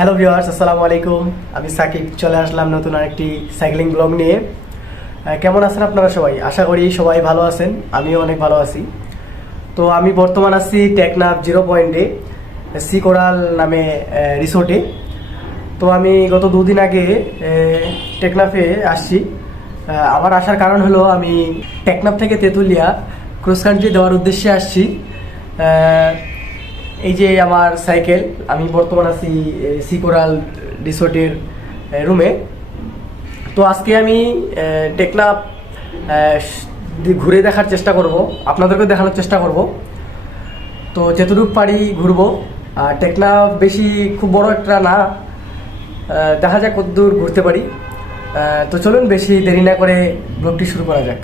Hello viewers আসসালামু আলাইকুম। আমি সাকিব, চলে আসলাম নতুন আরেকটি সাইক্লিং ব্লগ নিয়ে। কেমন আছেন আপনারা সবাই? আশা করি সবাই ভালো আছেন, আমিও অনেক ভালো আছি। তো আমি বর্তমান আছি টেকনাফ জিরো পয়েন্টে সি কোরাল নামে রিসোর্টে তো আমি গত দুদিন আগে টেকনাফে আসছি। আমার আসার কারণ হলো আমি টেকনাফ থেকে তেঁতুলিয়া ক্রস কান্ট্রি দেওয়ার উদ্দেশ্যে আসছি। এই যে আমার সাইকেল, আমি বর্তমান আছি সিকোরাল রিসোর্টের রুমে। তো আজকে আমি টেকনাফ ঘুরে দেখার চেষ্টা করব আপনাদেরকে দেখানোর চেষ্টা করব। তো যতটুকু পারি ঘুরবো। আর টেকনাফ বেশি খুব বড় একটা না দেখা যাক কতদূর ঘুরতে পারি। তো চলুন বেশি দেরি না করে ব্লগটি শুরু করা যাক।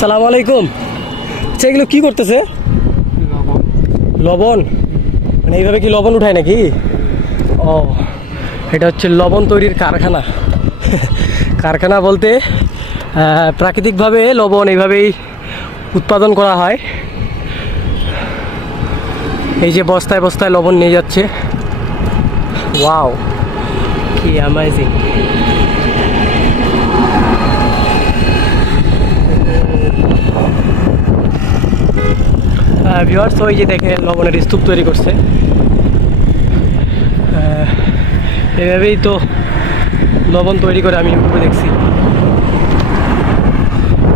সালাম আলাইকুম। আচ্ছা এগুলো কি করতেছে? লবণ? মানে এইভাবে কি লবণ উঠায় নাকি? ও, এটা হচ্ছে লবণ তৈরির কারখানা। কারখানা বলতে প্রাকৃতিকভাবে লবণ এইভাবেই উৎপাদন করা হয়। এই যে বস্তায় বস্তায় লবণ নিয়ে যাচ্ছে। ওয়াও, কি অ্যামাইজিং ভিওয়ার্স ওই যে দেখে লবণের স্তূপ তৈরি করছে। এভাবেই তো লবণ তৈরি করে আমি ইউটিউবে দেখছি।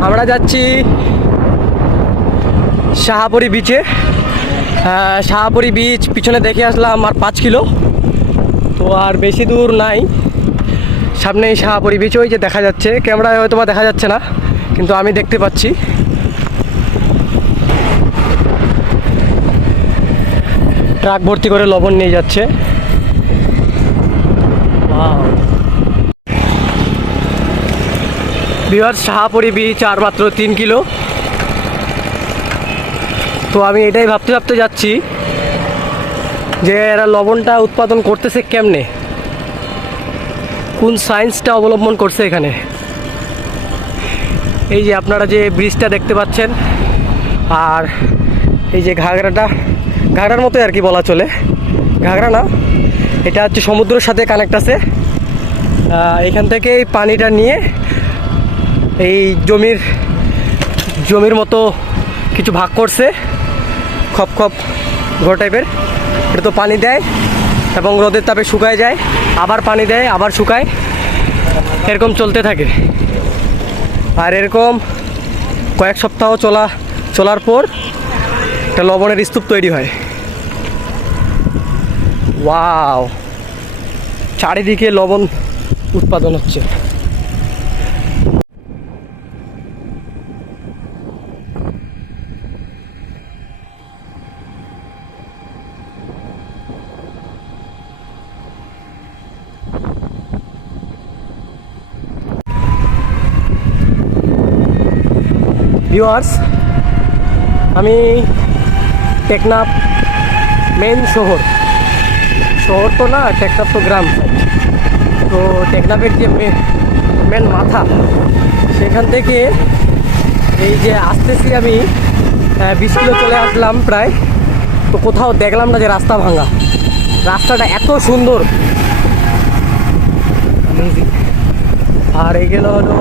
আমরা যাচ্ছি শাহাপুরি বিচে শাহাপুরি বিচ পিছনে দেখে আসলাম আর পাঁচ কিলো। তো আর বেশি দূর নাই। সামনেই শাহাপুরি বিচ ওই যে দেখা যাচ্ছে। ক্যামেরায় হয়তো বা দেখা যাচ্ছে না, কিন্তু আমি দেখতে পাচ্ছি। ট্রাক ভর্তি করে লবণ নিয়ে যাচ্ছে। বিহার শাহাপুরি বিচ আর মাত্র তিন কিলো। তো আমি এটাই ভাবতে ভাবতে যাচ্ছি যে এরা লবণটা উৎপাদন করতেছে কেমনে? কোন সায়েন্সটা অবলম্বন করছে এখানে? এই যে আপনারা যে ব্রিজটা দেখতে পাচ্ছেন, আর এই যে ঘাগরাটা ঘাগরার মতোই আর কি বলা চলে। ঘাগরা না, এটা হচ্ছে সমুদ্রের সাথে কানেক্ট আছে। এখান থেকে এই পানিটা নিয়ে এই জমির জমির মতো কিছু ভাগ করছে, খপ খপ ঘর টাইপের এটা তো পানি দেয় এবং রোদের তাপে শুকায় যায়, আবার পানি দেয়, আবার শুকায়। এরকম চলতে থাকে। আর এরকম কয়েক সপ্তাহ চলা, চলার পর একটা লবণের স্তূপ তৈরি হয়। ওয়াও। চারিদিকে লবণ উৎপাদন হচ্ছে। আমি টেকনাফ মেন শহর। শহর তো না, টেকনাফ তো গ্রাম। তো টেকনাফের যে মেন মেন মাথা, সেখান থেকে এই যে আসতেছি আমি বিশ চলে আসলাম প্রায়। তো কোথাও দেখলাম না যে রাস্তা ভাঙা। রাস্তাটা এত সুন্দর. আর এগুলো হলো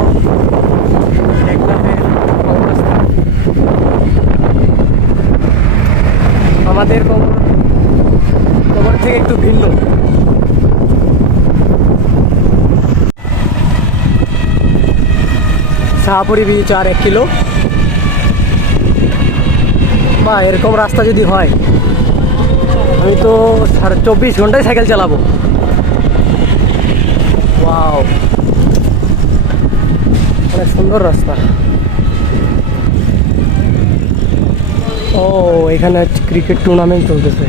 টেকনাফের আমাদের কবর কবর থেকে একটু ভিন্ন। শাহপুরি বিচ আর এক কিলো। বা, এরকম রাস্তা যদি হয়, আমি তো সাড়ে চব্বিশ ঘন্টায় সাইকেল চালাবো। ওয়াও। অনেক সুন্দর রাস্তা। ও, এখানে ক্রিকেট টুর্নামেন্ট চলতেছে।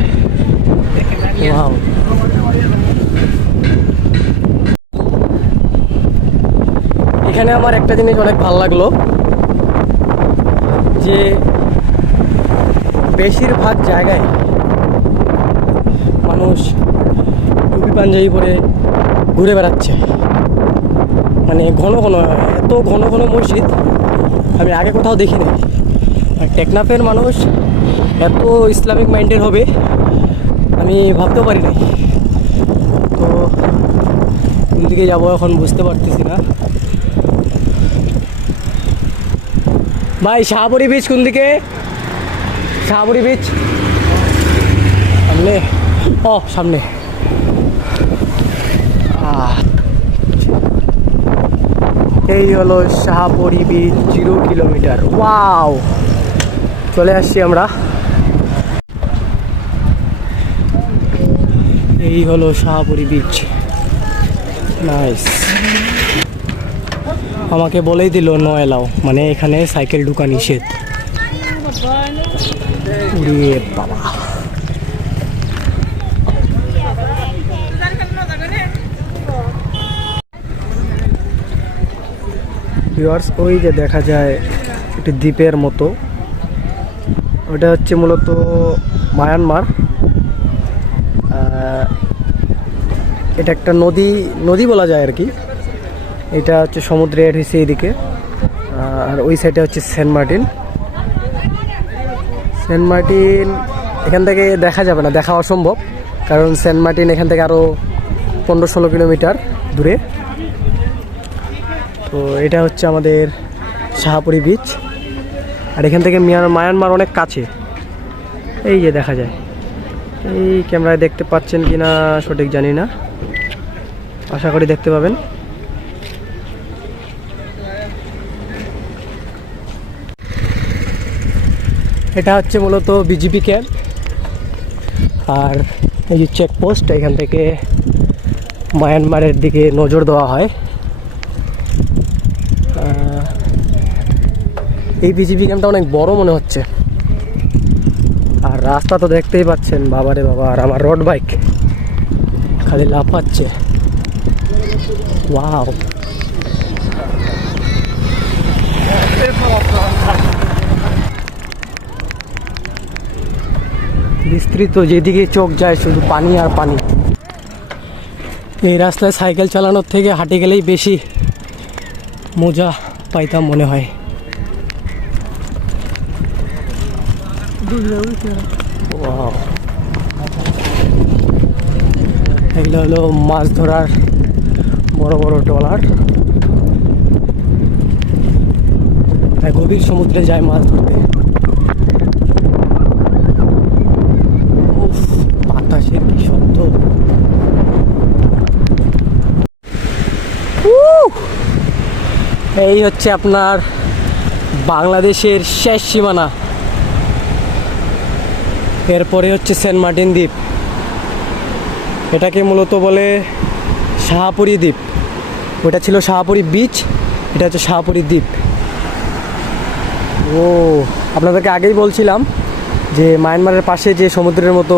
এখানে আমার একটা জিনিস অনেক ভালো লাগল, যে বেশিরভাগ জায়গায় মানুষ টুপি পাঞ্জাবি পরে ঘুরে বেড়াচ্ছে। মানে ঘন ঘন, এত ঘন ঘন মসজিদ আমি আগে কোথাও দেখিনি। টেকনাফের মানুষ এত ইসলামিক মাইন্ডের হবে, আমি ভাবতেও পারি নাই। তো কোন দিকে যাব এখন, বুঝতে পারতেছি না। ভাই শাহপুরি বীচ কোন দিকে? শাহপুরি বীচ সামনে। ও, সামনে। এই হলো Shahpuri beach zero kilometre wow চলে আসছি আমরা। এই হলো শাহপুরি বীচ নাইস আমাকে বলেই দিল, নো এলাও। মানে এখানে সাইকেল ঢুকা নিষেধ। বাবা। ওই যে দেখা যায়, একটি দ্বীপের মতো। ওটা হচ্ছে মূলত মায়ানমার। এটা একটা নদী নদী বলা যায় আর কি। এটা হচ্ছে সমুদ্রে হয়েছে এদিকে আর ওই সাইডে হচ্ছে সেন্ট মার্টিন। সেন্ট মার্টিন এখান থেকে দেখা যাবে না, দেখা অসম্ভব। কারণ সেন্ট মার্টিন এখান থেকে আরও পনেরো ষোলো কিলোমিটার দূরে। তো এটা হচ্ছে আমাদের শাহাপুরি বিচ আর এখান থেকে মিয়ান মায়ানমার অনেক কাছে। এই যে দেখা যায়। এই ক্যামেরায় দেখতে পাচ্ছেন কি না সঠিক জানি না। আশা করি দেখতে পাবেন। এটা হচ্ছে মূলত বিজিপি ক্যাম্প। আর এই যে চেকপোস্ট এখান থেকে মায়ানমারের দিকে নজর দেওয়া হয়। এই বিজিপি ক্যাম্পটা অনেক বড় মনে হচ্ছে। আর রাস্তা তো দেখতেই পাচ্ছেন, বাবারে বাবা, আর আমার রোড বাইক খালি লাফাচ্ছে। ওয়াও বিস্তৃত যেদিকে চোখ যায় শুধু পানি আর পানি। এই রাস্তায় সাইকেল চালানোর থেকে হাঁটে গেলেই বেশি মজা পাইতাম মনে হয়। এগুলো হলো মাছ ধরার বড় বড় ট্রলার। তাই গভীর সমুদ্রে যায় মাছ ধরতে। বাতাসের কি শব্দ। এই হচ্ছে আপনার বাংলাদেশের শেষ সীমানা। এরপরে হচ্ছে সেন্ট মার্টিন দ্বীপ। এটাকে মূলত বলে শাহাপুরি দ্বীপ। ওটা ছিল শাহাপুরি বিচ এটা হচ্ছে শাহাপুরি দ্বীপ। ও, আপনাদেরকে আগেই বলছিলাম যে মায়ানমারের পাশে যে সমুদ্রের মতো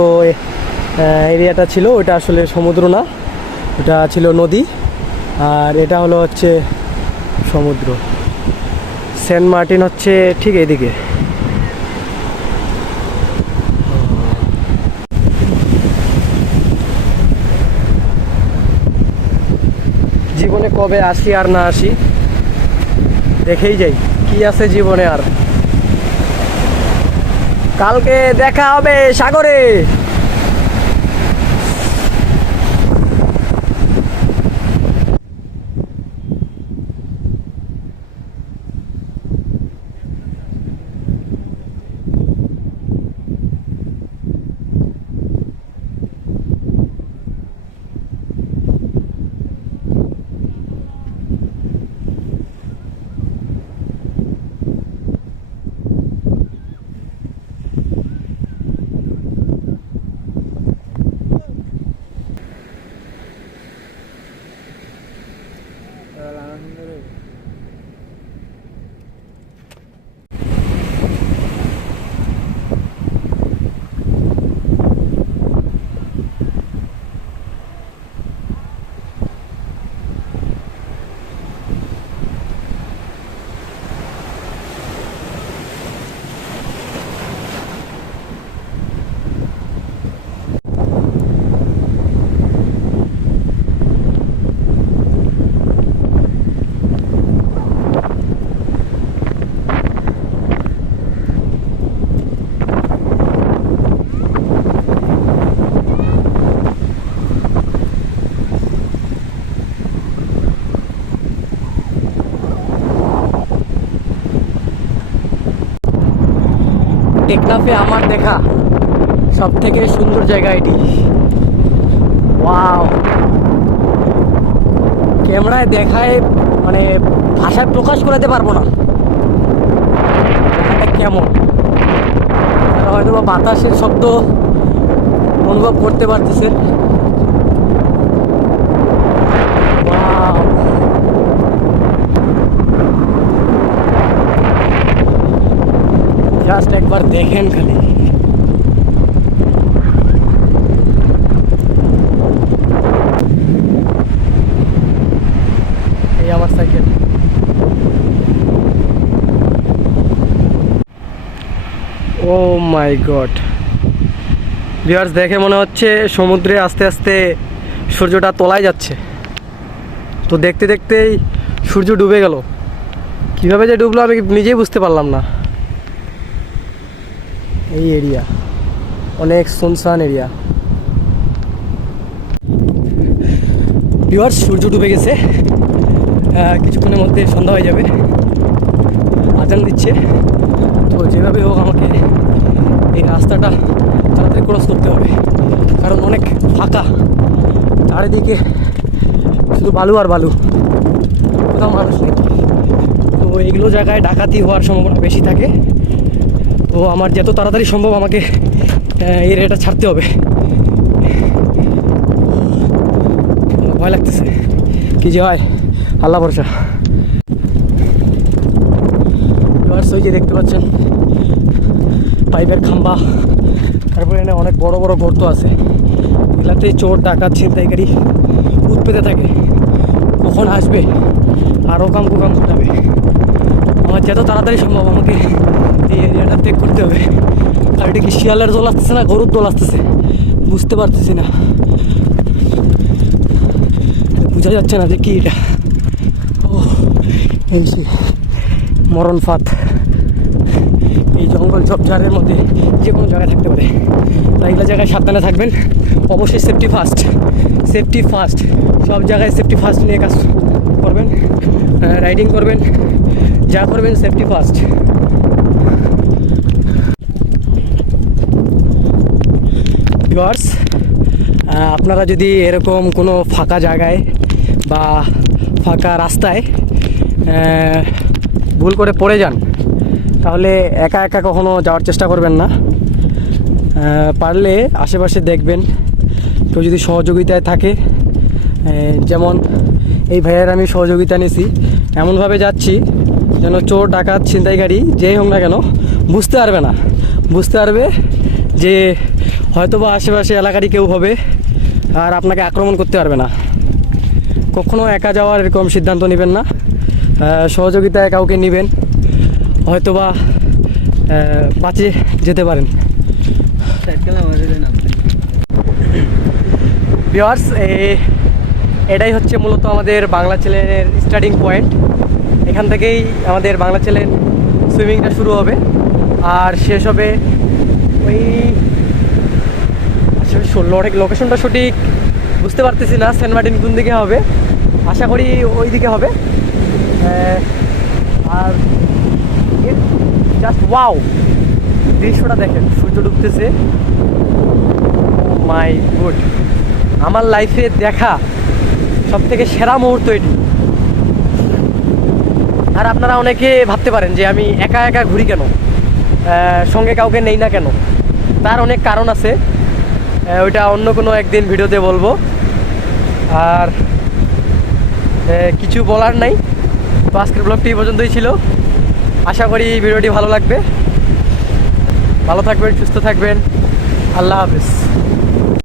এরিয়াটা ছিল, ওটা আসলে সমুদ্র না, ওটা ছিল নদী। আর এটা হলো হচ্ছে সমুদ্র। সেন্ট মার্টিন হচ্ছে ঠিক এইদিকে জীবনে কবে আসি আর না আসি, দেখেই যাই, কি আছে জীবনে আর। কালকে দেখা হবে সাগরে। টেকনাফে আমার দেখা সব থেকে সুন্দর জায়গা এটি। ওয়াও। ক্যামেরায় দেখায় মানে ভাষায় প্রকাশ করাতে পারব না। কেমন? হয়তো বা বাতাসের শব্দ অনুভব করতে পারতেছেন। জাস্ট একবার দেখেন খালি। এই আমার cycle. Oh my god. Viewers, দেখে মনে হচ্ছে সমুদ্রে আস্তে আস্তে সূর্যটা তোলায় যাচ্ছে। তো দেখতে দেখতেই সূর্য ডুবে গেল। কীভাবে যে ডুবলো আমি নিজেই বুঝতে পারলাম না। এই এরিয়া অনেক সুনসান এরিয়া ভিউয়ার্স সূর্য ডুবে গেছে। কিছুক্ষণের মধ্যে সন্ধ্যা হয়ে যাবে। আজান দিচ্ছে। তো যেভাবে হোক আমাকে এই রাস্তাটা তাড়াতাড়ি ক্রস করতে হবে। কারণ অনেক ফাঁকা। চারিদিকে শুধু বালু আর বালু। কোথাও মানুষ নেই। তো এইগুলো জায়গায় ডাকাতি হওয়ার সম্ভাবনা বেশি থাকে। তো আমার যত তাড়াতাড়ি সম্ভব আমাকে এই এরিয়াটা ছাড়তে হবে। ভয় লাগতেছে। কি যে হয়, আল্লাহ ভরসা। ওই যে দেখতে পাচ্ছেন, পাইপের খাম্বা। তারপরে এখানে অনেক বড় বড় গর্ত আছে। এগুলাতে চোর, ডাকাত, ছিনতাইকারী ভূত পেতে থাকে। কখন আসবে আরও কাম কুকাম ঘটাবে আমার যত তাড়াতাড়ি সম্ভব আমাকে এরিয়াটা ত্যাগ করতে হবে। আর এটা কি শিয়ালের দোল আসতেছে না গরুর দোল আসতেছে? বুঝতে পারতেছি না। বোঝা যাচ্ছে না যে কি এটা। ও এই মরণ ফাঁদ। এই জঙ্গল ঝোপঝাড়ের মধ্যে যে কোনো জায়গায় থাকতে পারে। তাই এগুলো জায়গায় সাবধানে থাকবেন। অবশ্যই সেফটি ফার্স্ট সেফটি ফার্স্ট সব জায়গায় সেফটি ফার্স্ট নিয়ে কাজ করবেন। রাইডিং করবেন। যা করবেন সেফটি ফার্স্ট ভিউয়ার্স আপনারা যদি এরকম কোনো ফাঁকা জায়গায় বা ফাঁকা রাস্তায় ভুল করে পড়ে যান, তাহলে একা একা কখনো যাওয়ার চেষ্টা করবেন না। পারলে আশেপাশে দেখবেন কেউ যদি সহযোগিতায় থাকে যেমন এই ভাইয়ের আমি সহযোগিতা নিয়েছি এমনভাবে যাচ্ছি যেন চোর, ডাকাত, ছিনতাইকারী, যেই হোক না কেন, বুঝতে পারবে না। বুঝতে পারবে যে হয়তোবা আশেপাশে এলাকারই কেউ হবে আর আপনাকে আক্রমণ করতে পারবে না। কখনো একা যাওয়ার এরকম সিদ্ধান্ত নেবেন না। সহযোগিতায় কাউকে নেবেন হয়তোবা আহ, বাঁচে যেতে পারেন। ভিওয়ার্স এটাই হচ্ছে মূলত আমাদের বাংলা চ্যানেলের স্টার্টিং পয়েন্ট এখান থেকেই আমাদের বাংলা চ্যানেল সুইমিংটা শুরু হবে। আর শেষ হবে ওই লোকেশনটা সঠিক, বুঝতে পারতেছি না সেন্ট মার্টিন কোন দিকে হবে। আশা করি ওই দিকে হবে। আর জাস্ট ওয়াও দৃশ্যটা দেখেন, সূর্য ডুবতেছে। মাই গুড আমার লাইফে দেখা সব থেকে সেরা মুহূর্ত এটি। আর আপনারা অনেকে ভাবতে পারেন যে আমি একা একা ঘুরি কেন? সঙ্গে কাউকে নেই না কেন? তার অনেক কারণ আছে। ওইটা অন্য কোনো একদিন ভিডিওতে বলব। আর কিছু বলার নাই। তো আজকের ব্লগটি পর্যন্তই ছিল। আশা করি ভিডিওটি ভালো লাগবে। ভালো থাকবেন, সুস্থ থাকবেন। আল্লাহ হাফিজ।